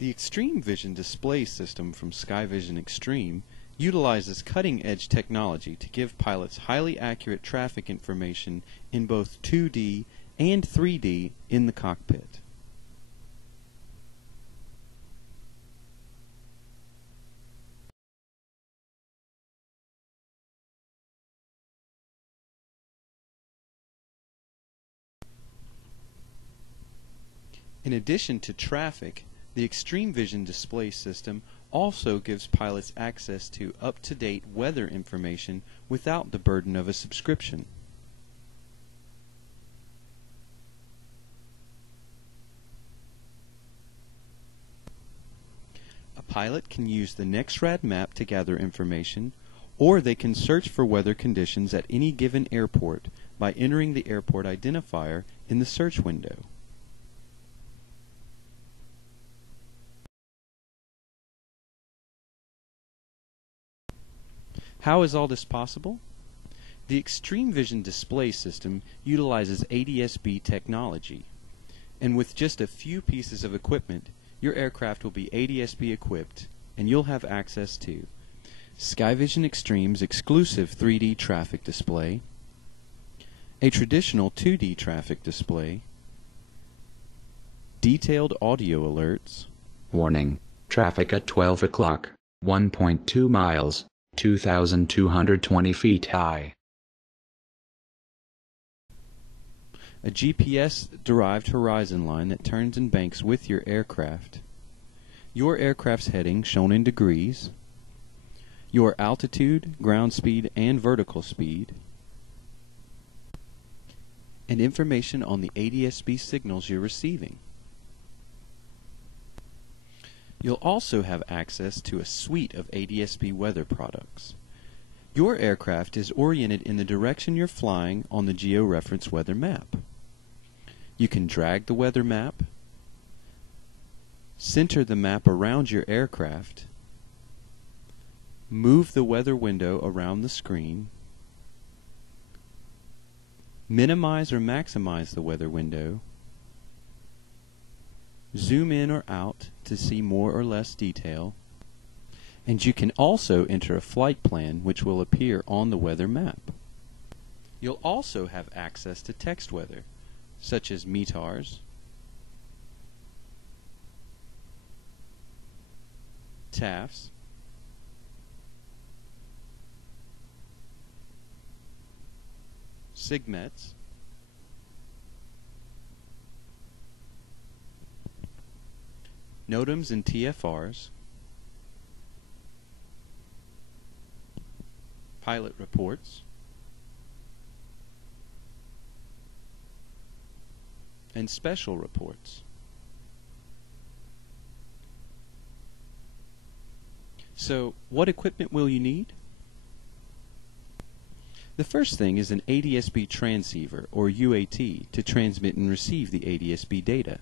The Extreme Vision display system from SkyVision Extreme utilizes cutting-edge technology to give pilots highly accurate traffic information in both 2D and 3D in the cockpit. In addition to traffic, the Extreme Vision display system also gives pilots access to up-to-date weather information without the burden of a subscription. A pilot can use the NEXRAD map to gather information, or they can search for weather conditions at any given airport by entering the airport identifier in the search window. How is all this possible? The Extreme Vision display system utilizes ADS-B technology, and with just a few pieces of equipment, your aircraft will be ADS-B equipped, and you'll have access to SkyVision Extreme's exclusive 3D traffic display, a traditional 2D traffic display, detailed audio alerts, warning, traffic at 12 o'clock, 1.2 miles, 2,220 feet high. A GPS-derived horizon line that turns and banks with your aircraft, your aircraft's heading shown in degrees, your altitude, ground speed, and vertical speed, and information on the ADS-B signals you're receiving. You'll also have access to a suite of ADS-B weather products. Your aircraft is oriented in the direction you're flying on the georeference weather map. You can drag the weather map, center the map around your aircraft, move the weather window around the screen, minimize or maximize the weather window, zoom in or out to see more or less detail, and you can also enter a flight plan which will appear on the weather map. You'll also have access to text weather, such as METARs, TAFs, SIGMETs, NOTAMs and TFRs, pilot reports, and special reports. So, what equipment will you need? The first thing is an ADS-B transceiver, or UAT, to transmit and receive the ADS-B data.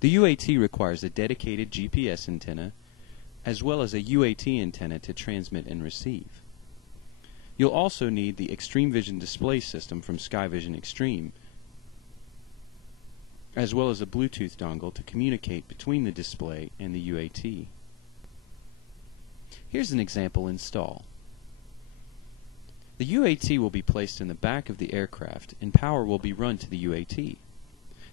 The UAT requires a dedicated GPS antenna, as well as a UAT antenna to transmit and receive. You'll also need the Extreme Vision display system from SkyVision Extreme, as well as a Bluetooth dongle to communicate between the display and the UAT. Here's an example install. The UAT will be placed in the back of the aircraft and power will be run to the UAT.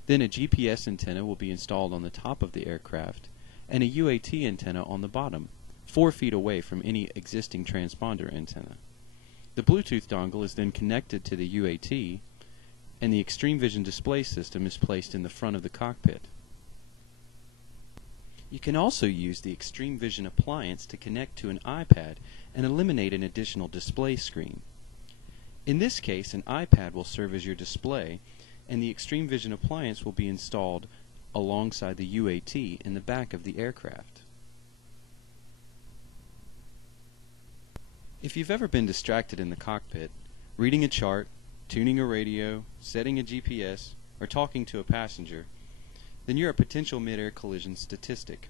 Then a GPS antenna will be installed on the top of the aircraft and a UAT antenna on the bottom, 4 feet away from any existing transponder antenna. The Bluetooth dongle is then connected to the UAT, and the Extreme Vision display system is placed in the front of the cockpit. You can also use the Extreme Vision appliance to connect to an iPad and eliminate an additional display screen. In this case, an iPad will serve as your display, and the Extreme Vision appliance will be installed alongside the UAT in the back of the aircraft. If you've ever been distracted in the cockpit, reading a chart, tuning a radio, setting a GPS, or talking to a passenger, then you're a potential mid-air collision statistic.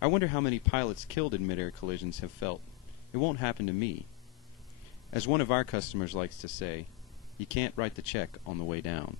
I wonder how many pilots killed in mid-air collisions have felt, "It won't happen to me." As one of our customers likes to say, you can't write the check on the way down.